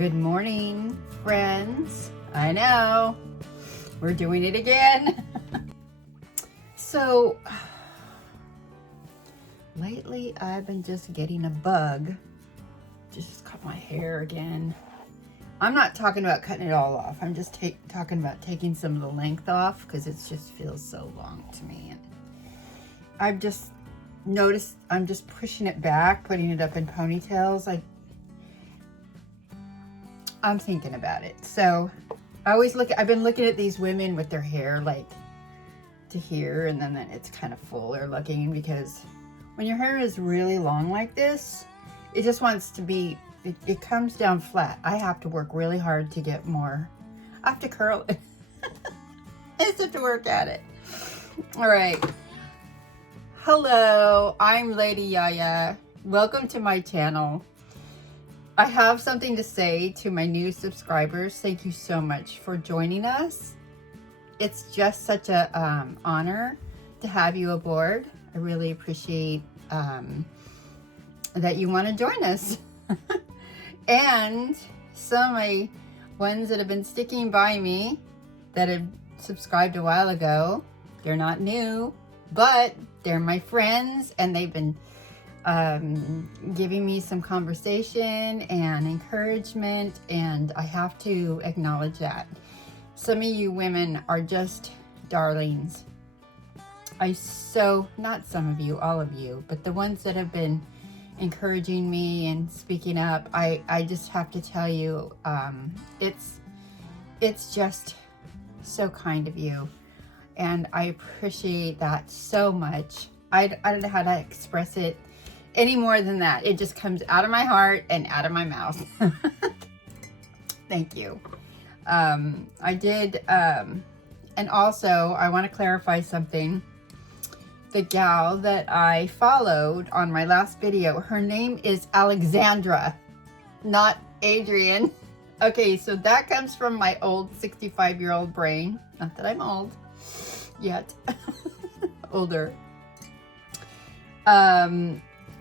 Good morning, friends. I know, we're doing it again. So, lately I've been just getting a bug. Just cut my hair again. I'm not talking about cutting it all off. I'm just talking about taking some of the length off because it just feels so long to me. And I've just noticed I'm just pushing it back, putting it up in ponytails. I'm thinking about it. So I've been looking at these women with their hair like to here, and then it's kind of fuller looking, because when your hair is really long like this, it just wants to be, it comes down flat. I have to work really hard to get more. I have to curl it. I just have to work at it. All right. Hello, I'm Lady Yaya. Welcome to my channel. I have something to say to my new subscribers. Thank you so much for joining us. It's just such a honor to have you aboard. I really appreciate that you want to join us. And some of my ones that have been sticking by me, that have subscribed a while ago, they're not new, but they're my friends, and they've been giving me some conversation and encouragement, and I have to acknowledge that. Some of you women are just darlings. Not some of you, all of you, but the ones that have been encouraging me and speaking up, I just have to tell you, it's just so kind of you, and I appreciate that so much. I don't know how to express it any more than that. It just comes out of my heart and out of my mouth. Thank you. I did, and also I want to clarify something. The gal that I followed on my last video, her name is Alexandra, not Adrian. Okay, so that comes from my old 65-year-old brain. Not that I'm old yet. Older.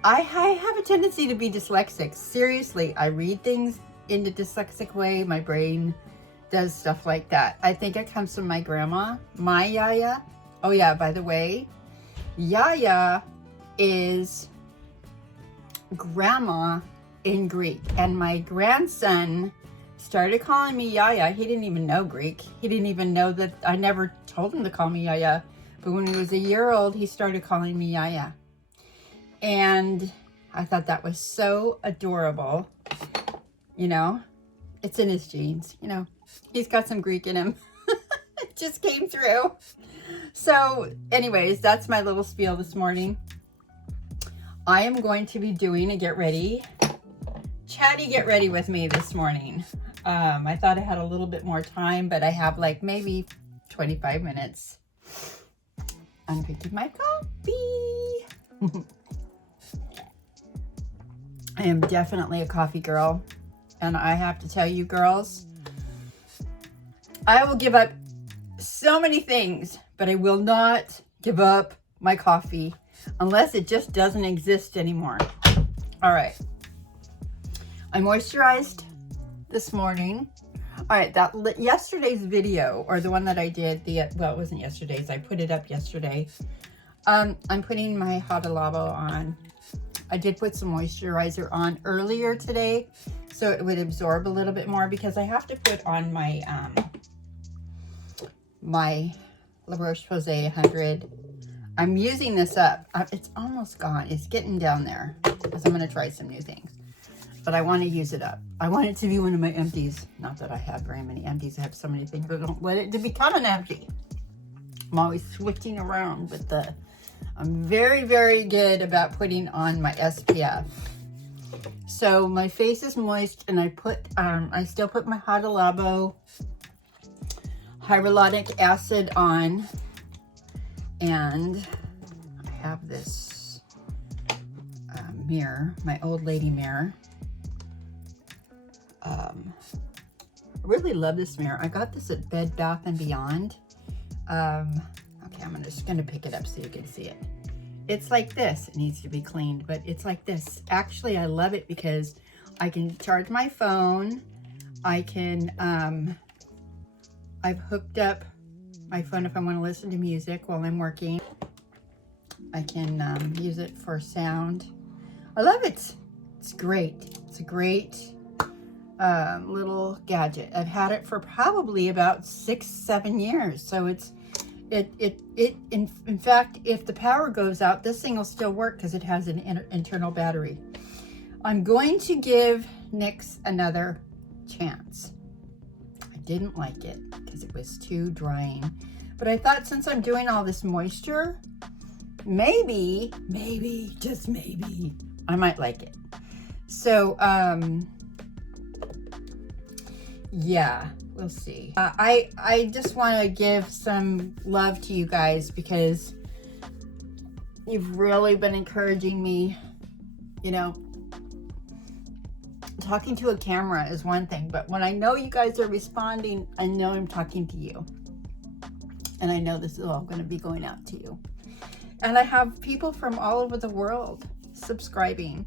I have a tendency to be dyslexic. Seriously, I read things in the dyslexic way. My brain does stuff like that. I think it comes from my grandma, my Yaya. Oh yeah, by the way, Yaya is grandma in Greek. And my grandson started calling me Yaya. He didn't even know Greek. He didn't even know that I never told him to call me Yaya. But when he was a year old, he started calling me Yaya. And I thought that was so adorable. You know, it's in his genes. You know, he's got some Greek in him. It just came through. So anyways, that's my little spiel this morning. I am going to be doing a get ready, chatty get ready with me this morning. I thought I had a little bit more time, but I have like maybe 25 minutes. I'm drinking my coffee. I am definitely a coffee girl, and I have to tell you girls, I will give up so many things, but I will not give up my coffee unless it just doesn't exist anymore. All right, I moisturized this morning. All right, yesterday's video, or the one that I did, well, it wasn't yesterday's, I put it up yesterday. I'm putting my Hada Labo on. I did put some moisturizer on earlier today, so it would absorb a little bit more, because I have to put on my my La Roche-Posay 100. I'm using this up. It's almost gone. It's getting down there, because I'm going to try some new things. But I want to use it up. I want it to be one of my empties. Not that I have very many empties. I have so many things, but don't let it to become an empty. I'm always switching around with I'm very, very good about putting on my SPF. So my face is moist, and I still put my Hada Labo hyaluronic acid on, and I have this mirror, my old lady mirror. I really love this mirror. I got this at Bed Bath & Beyond. Okay, I'm just gonna pick it up so you can see it. It's like this. It needs to be cleaned, but it's like this. Actually, I love it because I can charge my phone. I can, I've hooked up my phone if I want to listen to music while I'm working. I can use it for sound. I love it. It's great. It's a great little gadget. I've had it for probably about 6-7 years. So in fact, if the power goes out, this thing will still work because it has an internal battery. I'm going to give NYX another chance. I didn't like it because it was too drying. But I thought since I'm doing all this moisture, maybe, just maybe, I might like it. So, yeah, we'll see. I just want to give some love to you guys because you've really been encouraging me. You know, talking to a camera is one thing, but when I know you guys are responding, I know I'm talking to you. And I know this is all going to be going out to you. And I have people from all over the world subscribing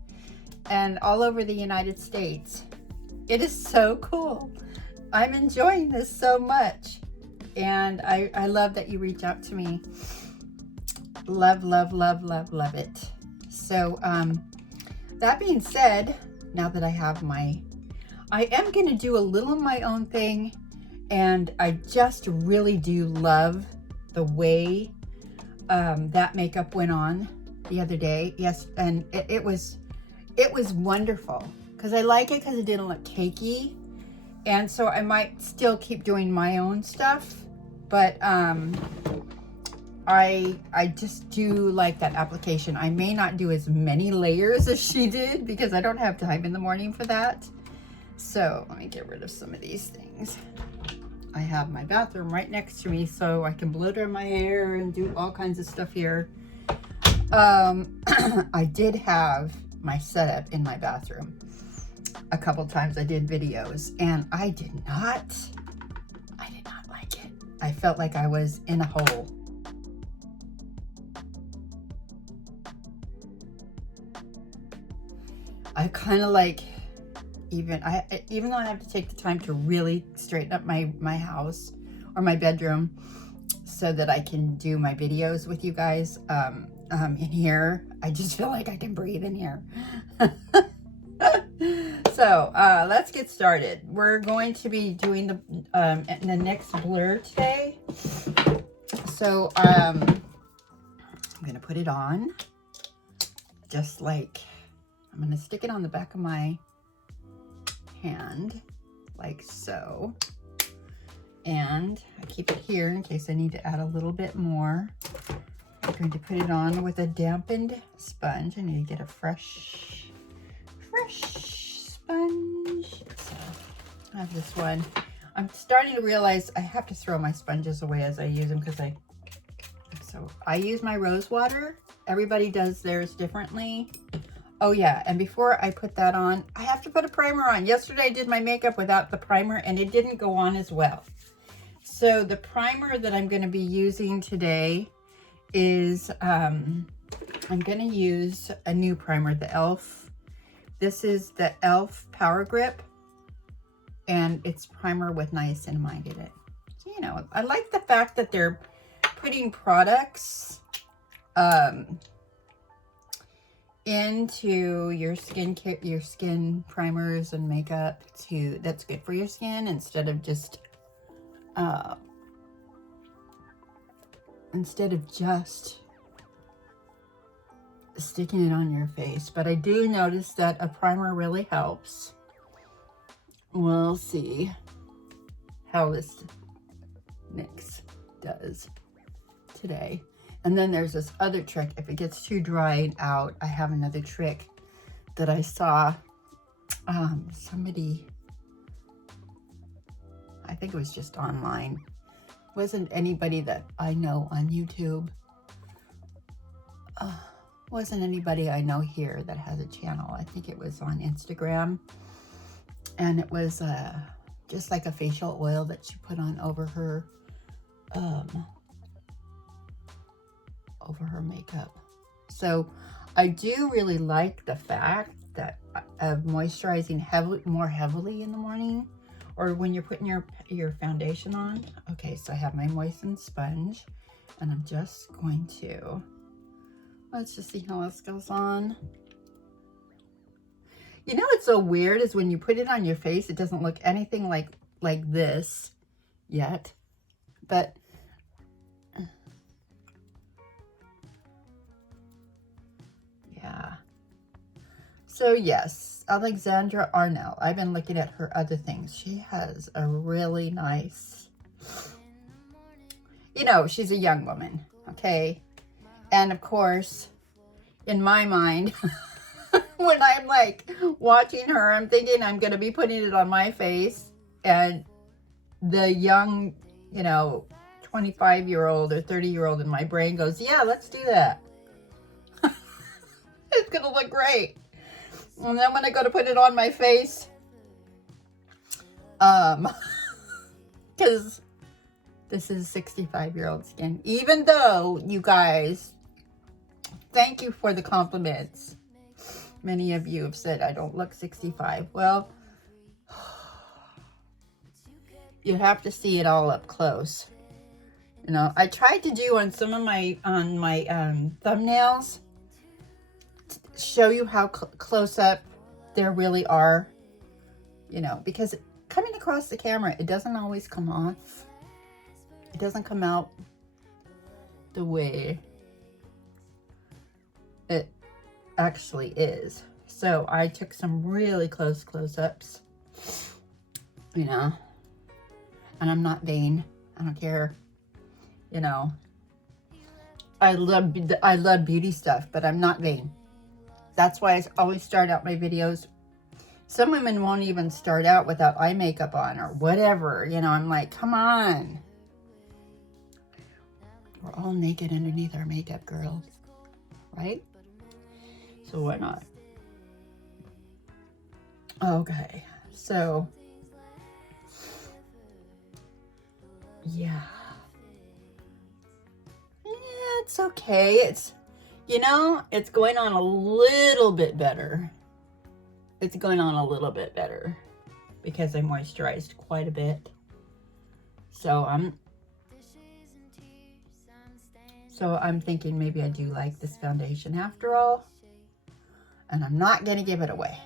and all over the United States. It is so cool. I'm enjoying this so much. And I love that you reach out to me. Love, love, love, love, love it. So, that being said, now that I have I am going to do a little of my own thing. And I just really do love the way that makeup went on the other day. Yes, and it was wonderful because I like it because it didn't look cakey. And so I might still keep doing my own stuff, but I just do like that application. I may not do as many layers as she did because I don't have time in the morning for that. So let me get rid of some of these things. I have my bathroom right next to me so I can blow dry my hair and do all kinds of stuff here. I did have my setup in my bathroom a couple times. I did videos and I did not like it. I felt like I was in a hole. I kind of like, even though I have to take the time to really straighten up my house or my bedroom so that I can do my videos with you guys in here, I just feel like I can breathe in here. So let's get started. We're going to be doing the NYX Blur today. So I'm gonna put it on, just like, I'm gonna stick it on the back of my hand like so, and I keep it here in case I need to add a little bit more. I'm going to put it on with a dampened sponge. I need to get a fresh sponge. So I have this one. I'm starting to realize I have to throw my sponges away as I use them because I use my rose water. Everybody does theirs differently. Oh yeah, and before I put that on, I have to put a primer on. Yesterday I did my makeup without the primer and it didn't go on as well. So the primer that I'm going to be using today is, I'm going to use a new primer, the e.l.f. This is the e.l.f. Power Grip, and it's primer with niacinamide in it. So, you know, I like the fact that they're putting products into your skin primers and makeup that's good for your skin instead of just sticking it on your face. But I do notice that a primer really helps. We'll see how this NYX does today. And then there's this other trick. If it gets too dried out, I have another trick that I saw somebody, I think it was just online. It wasn't anybody that I know on YouTube. Wasn't anybody I know here that has a channel. I think it was on Instagram. And it was just like a facial oil that she put on over her makeup. So I do really like the fact that of moisturizing more heavily in the morning or when you're putting your foundation on. Okay, so I have my moistened sponge, and I'm just going to, let's just see how this goes on. You know what's so weird is when you put it on your face, it doesn't look anything like this yet, but yeah. So yes, Alexandra Arnell. I've been looking at her other things. She has a really nice, you know, she's a young woman, okay? And of course, in my mind, when I'm like watching her, I'm thinking I'm going to be putting it on my face, and the young, you know, 25-year-old or 30-year-old in my brain goes, yeah, let's do that. It's going to look great. And then when I go to put it on my face, because this is 65-year-old skin, even though you guys, thank you for the compliments. Many of you have said I don't look 65. Well, you have to see it all up close. You know, I tried to do on some of my thumbnails, show you how close up there really are, you know, because coming across the camera, it doesn't always come off. It doesn't come out the way it actually is. So I took some really close-ups, you know, and I'm not vain. I don't care, you know. I love beauty stuff, but I'm not vain. That's why I always start out my videos. Some women won't even start out without eye makeup on or whatever, you know. I'm like, come on. We're all naked underneath our makeup, girls, right? So why not? Okay, so yeah, it's okay. It's, you know, it's going on a little bit better. It's going on a little bit better because I moisturized quite a bit. So I'm thinking maybe I do like this foundation after all, and I'm not gonna give it away.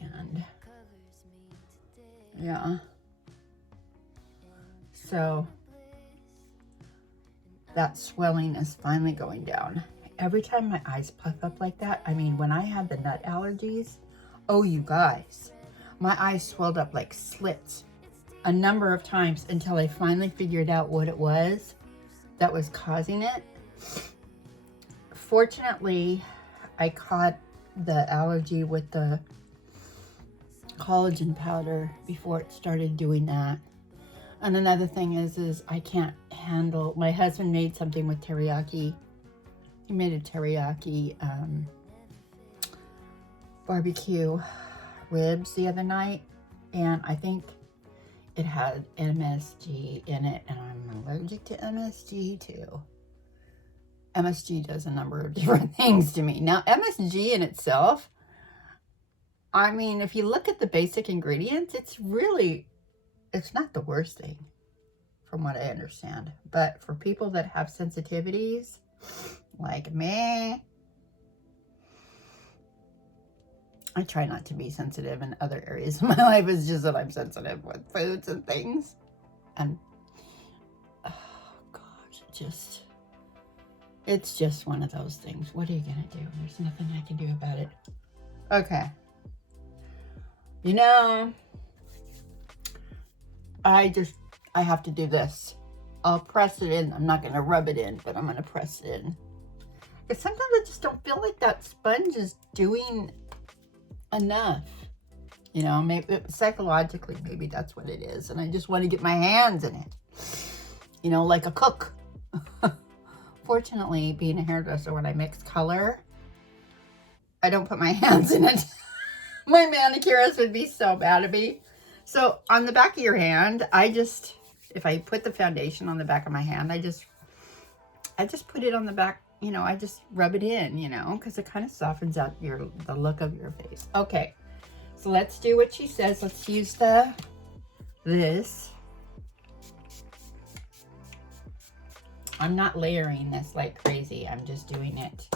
And yeah, so that swelling is finally going down. Every time my eyes puff up like that, I mean, when I had the nut allergies, oh, you guys, my eyes swelled up like slits a number of times until I finally figured out what it was that was causing it. Fortunately, I caught the allergy with the collagen powder before it started doing that. And another thing is I can't handle, my husband made something with teriyaki. He made a teriyaki barbecue ribs the other night, and I think it had MSG in it, and I'm allergic to MSG too. MSG does a number of different things to me. Now, MSG in itself, I mean, if you look at the basic ingredients, it's not the worst thing from what I understand. But for people that have sensitivities, like me, I try not to be sensitive in other areas of my life. It's just that I'm sensitive with foods and things. And, oh gosh, it's just one of those things. What are you gonna do? There's nothing I can do about it. Okay. You know, I have to do this. I'll press it in. I'm not gonna rub it in, but I'm gonna press it in. Because sometimes I just don't feel like that sponge is doing enough. You know, maybe psychologically, maybe that's what it is. And I just want to get my hands in it. You know, like a cook. Fortunately, being a hairdresser, when I mix color, I don't put my hands in it. My manicurist would be so mad at me. So on the back of your hand, if I put the foundation on the back of my hand, I just put it on the back, you know, I just rub it in, you know, because it kind of softens out the look of your face. Okay, So let's do what she says. Let's use this. I'm not layering this like crazy. I'm just doing it.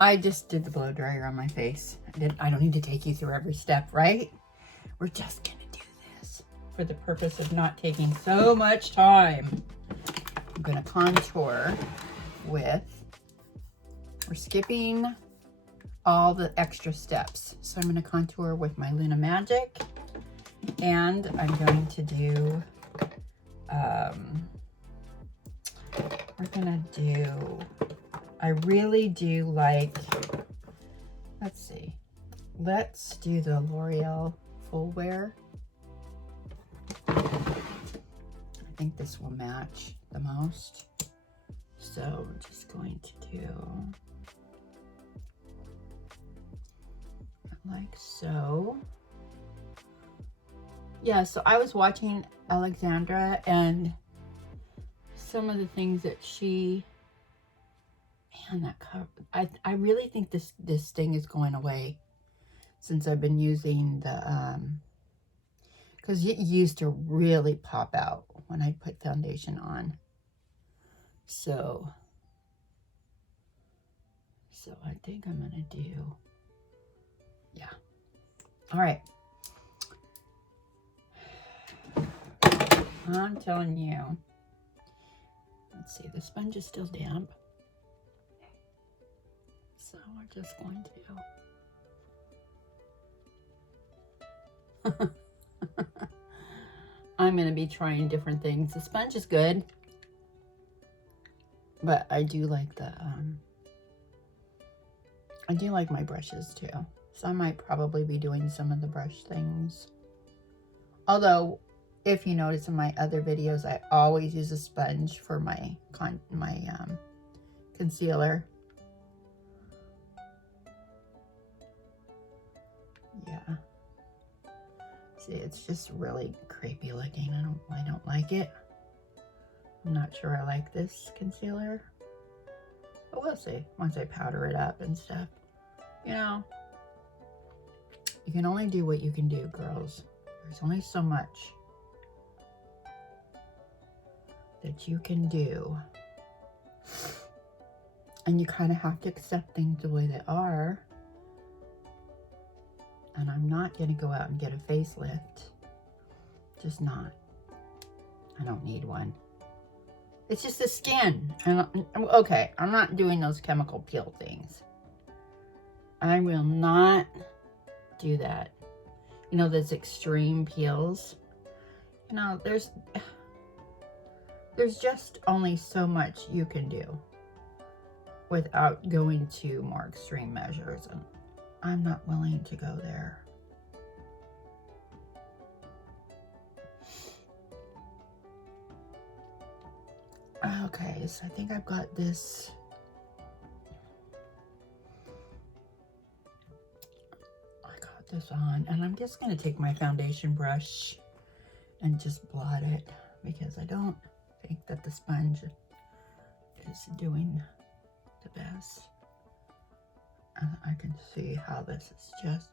I just did the blow dryer on my face. I don't need to take you through every step, right? We're just gonna do this for the purpose of not taking so much time. I'm gonna contour with, we're skipping all the extra steps. So I'm gonna contour with my Luna Magic, and I'm going to do, we're gonna do, I really do like, let's see, let's do the L'Oreal Full Wear. I think this will match the most. So we're just going to do like so. Yeah, so I was watching Alexandra, and some of the things that she, man, that cover, I really think this thing is going away since I've been using the, because it used to really pop out when I put foundation on. So I think I'm gonna do, yeah. All right. I'm telling you. Let's see, the sponge is still damp. So we're just going to. I'm going to be trying different things. The sponge is good, but I do like the, I do like my brushes too. So I might probably be doing some of the brush things. Although, if you notice in my other videos, I always use a sponge for my concealer. Yeah. See, it's just really creepy looking. I don't like it. I'm not sure I like this concealer. But we'll see once I powder it up and stuff. You know, you can only do what you can do, girls. There's only so much that you can do. And you kind of have to accept things the way they are. And I'm not going to go out and get a facelift. Just not. I don't need one. It's just the skin. Okay, I'm not doing those chemical peel things. I will not do that. You know, those extreme peels. You know, there's just only so much you can do without going to more extreme measures. And I'm not willing to go there. Okay, so I think I've got this. I got this on, and I'm just going to take my foundation brush and just blot it, because I don't think that the sponge is doing the best. I can see how this is just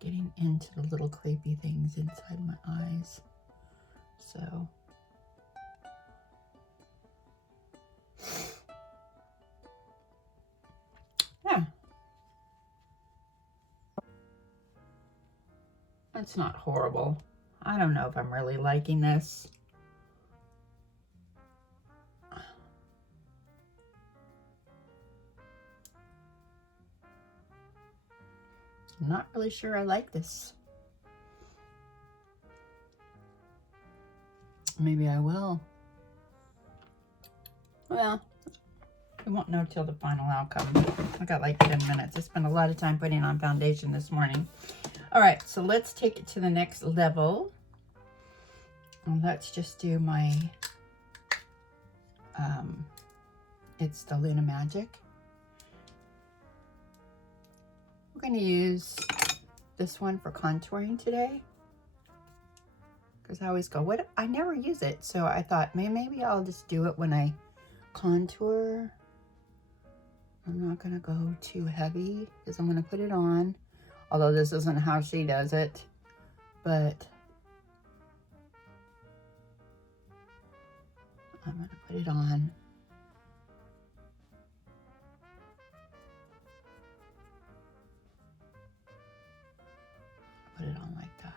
getting into the little creepy things inside my eyes. So, yeah. That's not horrible. I don't know if I'm really liking this. I'm not really sure I like this. Maybe I will. Well, we won't know till the final outcome. I got like 10 minutes. I spent a lot of time putting on foundation this morning. All right, so let's take it to the next level. And let's just do my, it's the Luna Magic. We're going to use this one for contouring today, because I always go, what? I never use it, so I thought maybe I'll just do it when I contour. I'm not going to go too heavy because I'm going to put it on. Although this isn't how she does it. But I'm going to put it on. Put it on like that.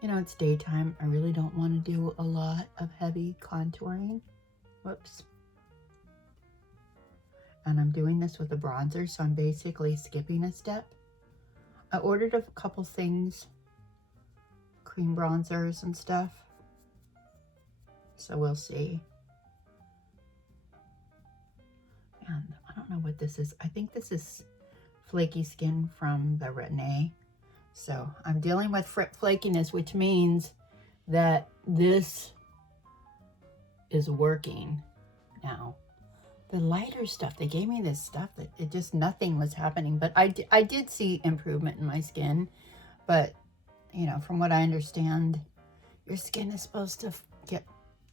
You know, it's daytime. I really don't want to do a lot of heavy contouring. Whoops. And I'm doing this with a bronzer, so I'm basically skipping a step. I ordered a couple things, cream bronzers and stuff. So we'll see. And I don't know what this is. I think this is Flaky Skin from the Renee. So I'm dealing with flakiness, which means that this is working now. The lighter stuff, they gave me this stuff that it just, nothing was happening. But I did see improvement in my skin. But, you know, from what I understand, your skin is supposed to get,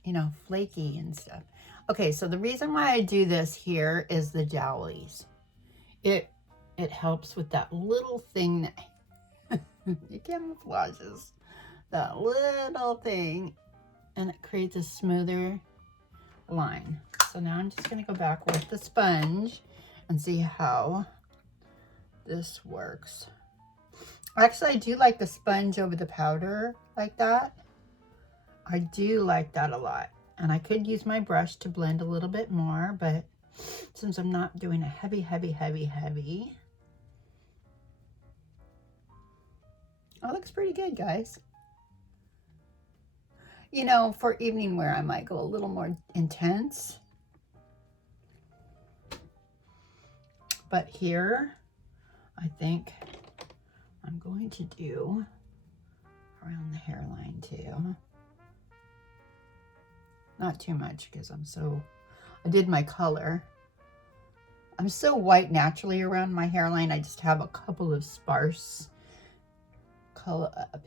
you know, flaky and stuff. Okay, so the reason why I do this here is the jowlies. It helps with that little thing that it camouflages that little thing, and it creates a smoother line. So now I'm just going to go back with the sponge and see how this works. Actually, I do like the sponge over the powder like that. I do like that a lot. And I could use my brush to blend a little bit more, but since I'm not doing a heavy, oh, it looks pretty good, guys. You know, for evening wear, I might go a little more intense. But here, I think I'm going to do around the hairline too. Not too much because I did my color. I'm so white naturally around my hairline. I just have a couple of sparse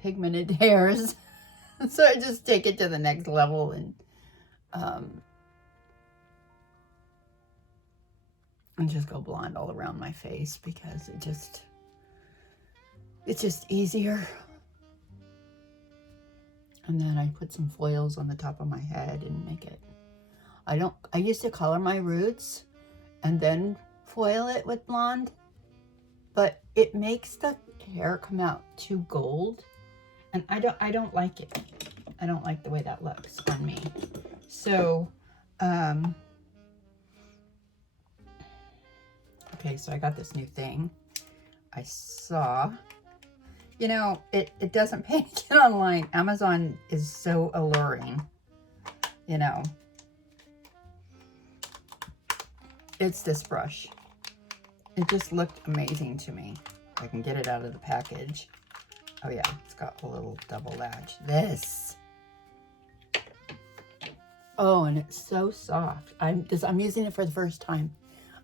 pigmented hairs. So I just take it to the next level and just go blonde all around my face because it's just easier. And then I put some foils on the top of my head and make it. I used to color my roots and then foil it with blonde, but it makes the hair come out too gold, and I don't like it. I don't like the way that looks on me. So okay, so I got this new thing I saw. You know, it doesn't pay to get online. Amazon is so alluring, you know. It's this brush. It just looked amazing to me. I can get it out of the package. Oh yeah, it's got a little double latch. This. Oh, and it's so soft. I'm using it for the first time.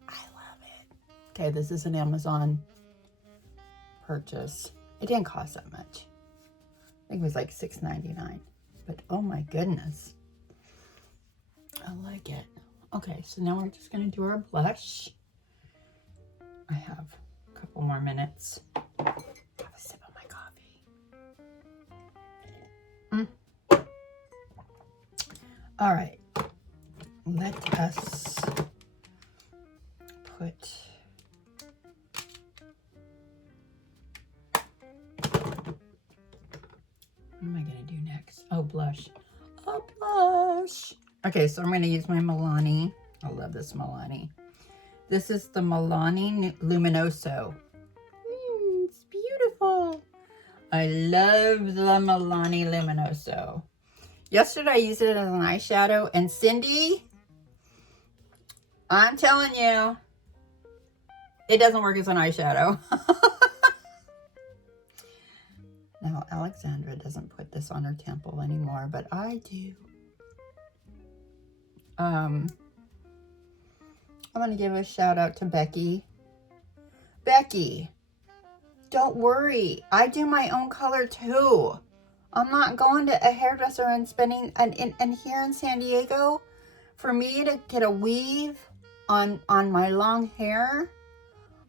I love it. Okay, this is an Amazon purchase. It didn't cost that much. I think it was like $6.99. But oh my goodness. I like it. Okay, so now we're just going to do our blush. I have a couple more minutes. Have a sip of my coffee. All right. Let us put... What am I going to do next? Oh, blush. Oh, blush. Okay, so I'm going to use my Milani. I love this Milani. This is the Milani Luminoso. It's beautiful. I love the Milani Luminoso. Yesterday I used it as an eyeshadow, and Cindy, I'm telling you, it doesn't work as an eyeshadow. Now, Alexandra doesn't put this on her temple anymore, but I do. I'm going to give a shout out to Becky. Becky, don't worry. I do my own color too. I'm not going to a hairdresser and spending, and here in San Diego, for me to get a weave on my long hair,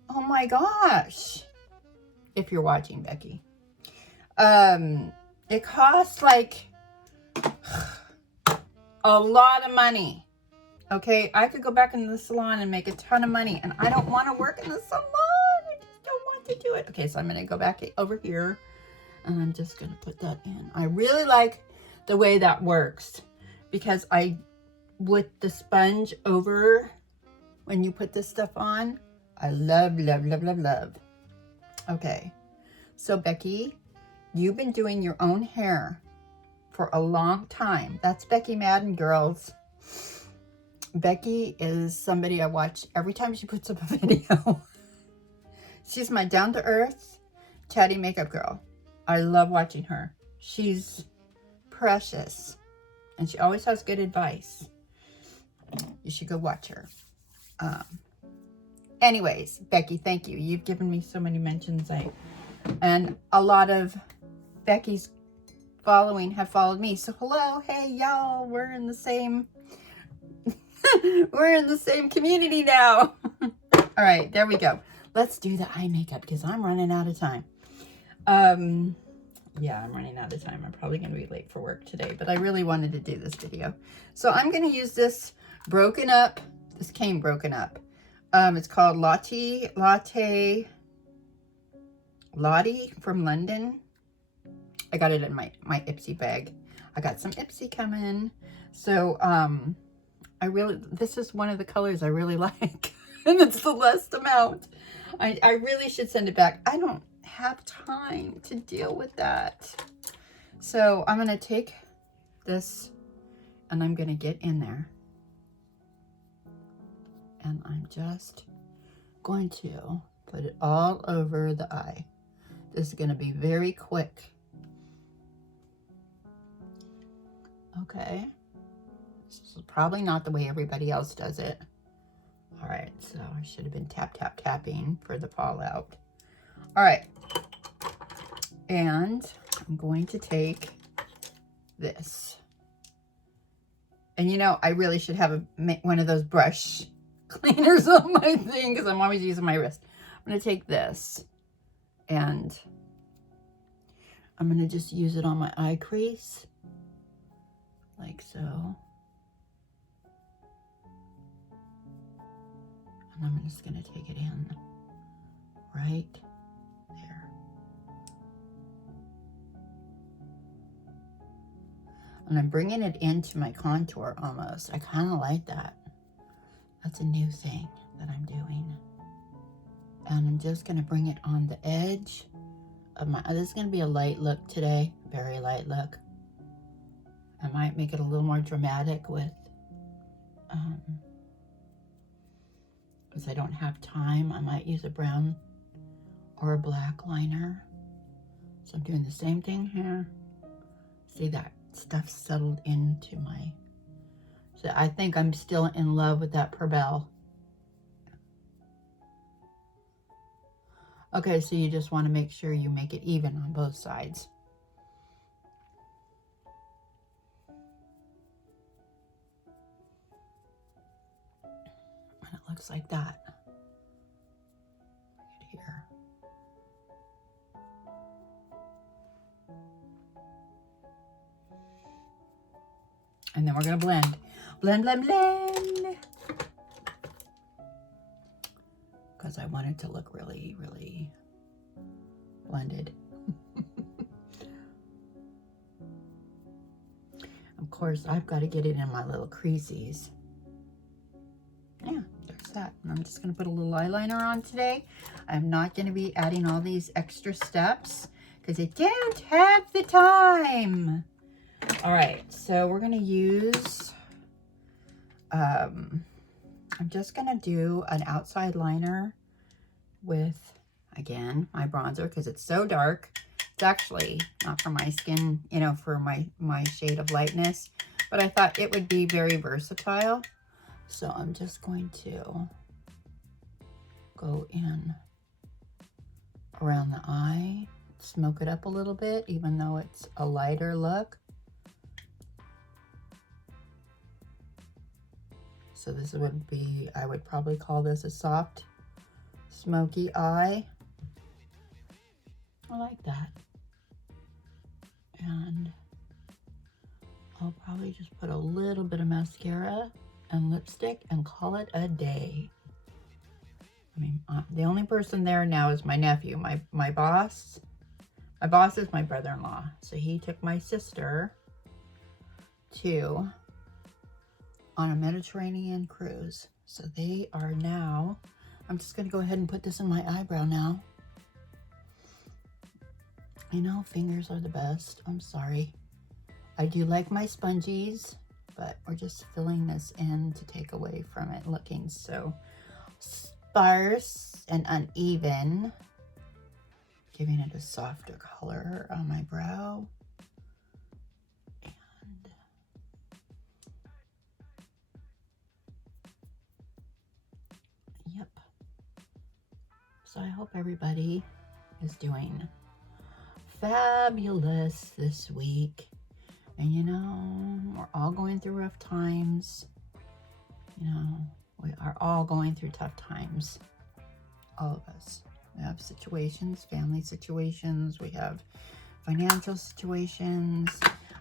oh my gosh. If you're watching, Becky. It costs like a lot of money. Okay, I could go back into the salon and make a ton of money, and I don't want to work in the salon. I just don't want to do it. Okay, so I'm going to go back over here, and I'm just going to put that in. I really like the way that works, because with the sponge over, when you put this stuff on, I love, love, love, love, love. Okay, so Becky, you've been doing your own hair for a long time. That's Becky Madden, girls. Becky is somebody I watch every time she puts up a video. She's my down-to-earth, chatty makeup girl. I love watching her. She's precious, and she always has good advice. You should go watch her. Anyways, Becky, thank you. You've given me so many mentions. And a lot of Becky's following have followed me. So hello, hey y'all, we're in the same we're in the same community now. All right, there we go. Let's do the eye makeup because I'm running out of time. Yeah, I'm running out of time. I'm probably going to be late for work today, but I really wanted to do this video. So I'm going to use this broken up. This came broken up. It's called Lottie from London. I got it in my Ipsy bag. I got some Ipsy coming. So, this is one of the colors I really like. And it's the less amount. I really should send it back. I don't have time to deal with that. So I'm going to take this and I'm going to get in there. And I'm just going to put it all over the eye. This is going to be very quick. Okay. This is probably not the way everybody else does it. All right, so I should have been tapping for the fallout. All right. And I'm going to take this. And you know, I really should have one of those brush cleaners on my thing because I'm always using my wrist. I'm going to take this and I'm going to just use it on my eye crease like so. And I'm just going to take it in right there. And I'm bringing it into my contour almost. I kind of like that. That's a new thing that I'm doing. And I'm just going to bring it on the edge of my, this is going to be a light look today. Very light look. I might make it a little more dramatic with, because I don't have time. I might use a brown or a black liner. So I'm doing the same thing here. See that stuff settled into my, so I think I'm still in love with that Perbel. Okay, so you just want to make sure you make it even on both sides. And it looks like that. Right here. And then we're going to blend. Blend, blend, blend. Because I want it to look really, really blended. Of course, I've got to get it in my little creases. Yeah, there's that. And I'm just going to put a little eyeliner on today. I'm not going to be adding all these extra steps because I don't have the time. All right, so we're going to use, I'm just going to do an outside liner with, again, my bronzer because it's so dark. It's actually not for my skin, you know, for my shade of lightness, but I thought it would be very versatile. So I'm just going to go in around the eye, smoke it up a little bit, even though it's a lighter look. So this would be, I would probably call this a soft smoky eye. I like that. And I'll probably just put a little bit of mascara and lipstick and call it a day. I mean, the only person there now is my nephew. My boss. My boss is my brother-in-law. So he took my sister on a Mediterranean cruise. So they are now, I'm just going to go ahead and put this in my eyebrow now. You know, fingers are the best. I'm sorry. I do like my spongies, but we're just filling this in to take away from it looking so sparse and uneven. Giving it a softer color on my brow. And yep. So I hope everybody is doing fabulous this week. And you know, we're all going through rough times. You know, we are all going through tough times. All of us. We have situations, family situations. We have financial situations.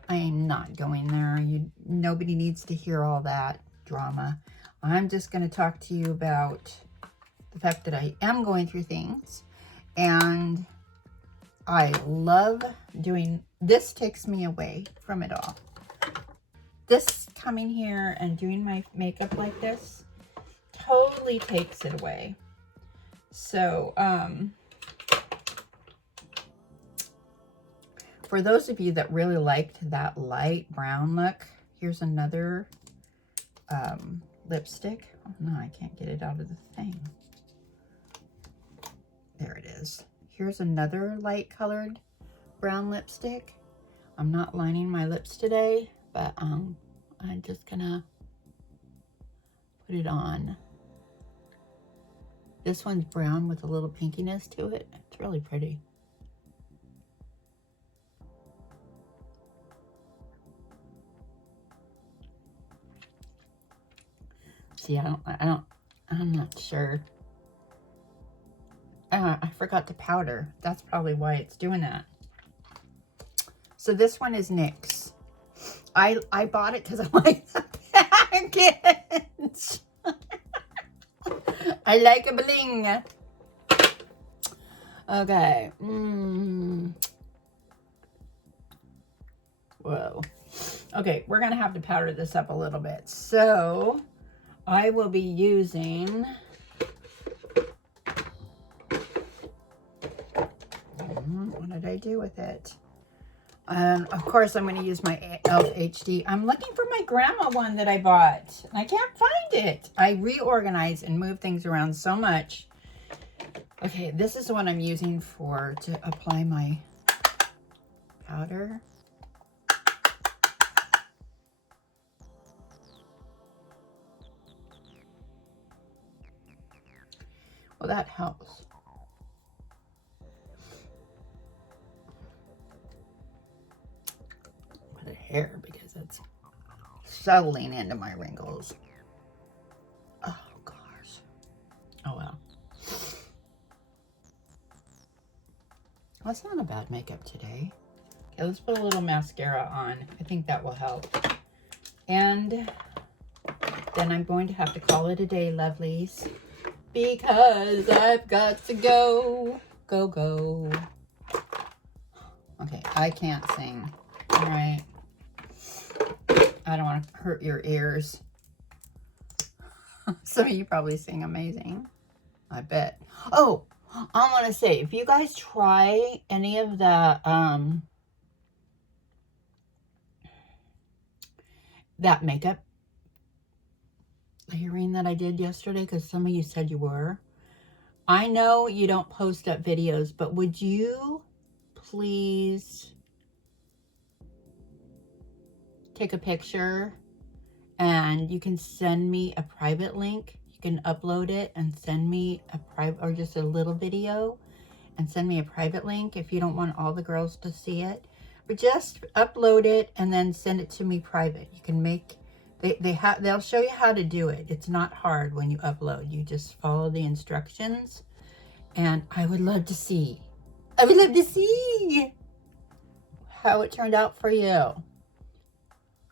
I am not going there. Nobody needs to hear all that drama. I'm just going to talk to you about the fact that I am going through things. And I love doing, this takes me away from it all. This coming here and doing my makeup like this totally takes it away. So, for those of you that really liked that light brown look, here's another lipstick. Oh no, I can't get it out of the thing. There it is. Here's another light colored brown lipstick. I'm not lining my lips today, but I'm just gonna put it on. This one's brown with a little pinkiness to it. It's really pretty. See, I'm not sure. I forgot to powder. That's probably why it's doing that. So this one is NYX. I bought it because I like the package. I like a bling. Okay. Whoa. Okay, we're going to have to powder this up a little bit. So I will be using... what did I do with it? Of course, I'm going to use my e.l.f. HD. I'm looking for my grandma one that I bought. I can't find it. I reorganize and move things around so much. Okay, this is the one I'm using to apply my powder. Well, that helps. With the hair, because it's settling into my wrinkles. Oh, gosh. Oh, well. Well, it's not a bad makeup today. Okay, let's put a little mascara on. I think that will help. And then I'm going to have to call it a day, lovelies. Because I've got to go. Go. Okay, I can't sing. All right. I don't want to hurt your ears. Some of you probably sing amazing. I bet. Oh, I want to say, if you guys try any of the, that makeup layering that I did yesterday, because some of you said you were. I know you don't post up videos, but would you please take a picture and you can send me a private link. You can upload it and send me a private, or just a little video and send me a private link if you don't want all the girls to see it. But just upload it and then send it to me private. You can make They'll show you how to do it. It's not hard when you upload. You just follow the instructions. And I would love to see how it turned out for you.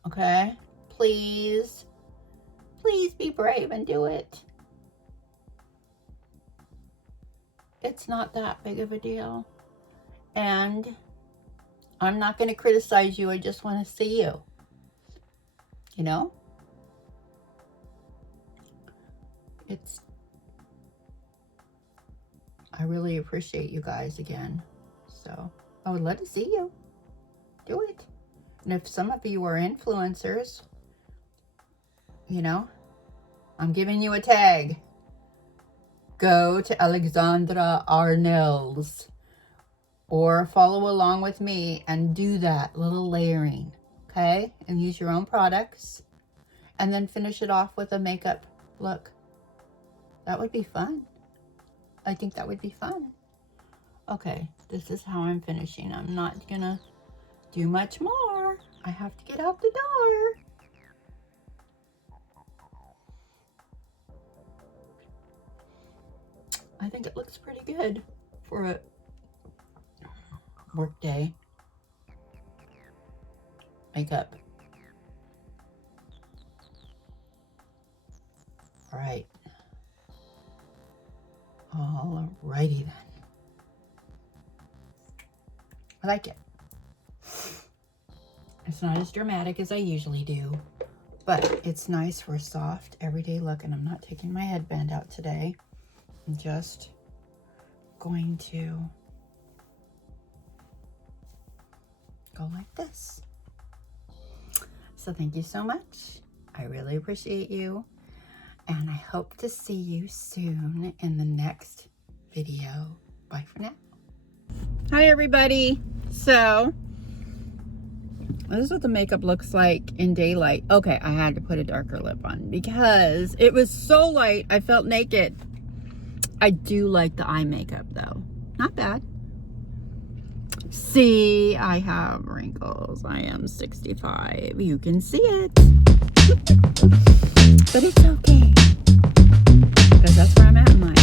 Okay? Please be brave and do it. It's not that big of a deal. And I'm not going to criticize you. I just want to see you. You know? I really appreciate you guys again. So I would love to see you do it. And if some of you are influencers, you know, I'm giving you a tag. Go to Alexandra Arnell's or follow along with me and do that little layering, okay? And use your own products and then finish it off with a makeup look. That would be fun. I think that would be fun. Okay, this is how I'm finishing. I'm not gonna do much more. I have to get out the door. I think it looks pretty good for a work day. Makeup. All right. Alrighty then. I like it. It's not as dramatic as I usually do, but it's nice for a soft, everyday look, and I'm not taking my headband out today. I'm just going to go like this. So thank you so much. I really appreciate you. And I hope to see you soon in the next video. Bye for now. Hi everybody. So this is what the makeup looks like in daylight. Okay, I had to put a darker lip on because it was so light I felt naked. I do like the eye makeup though. Not bad. See, I have wrinkles. I am 65. You can see it. But it's okay. Because that's where I'm at in life.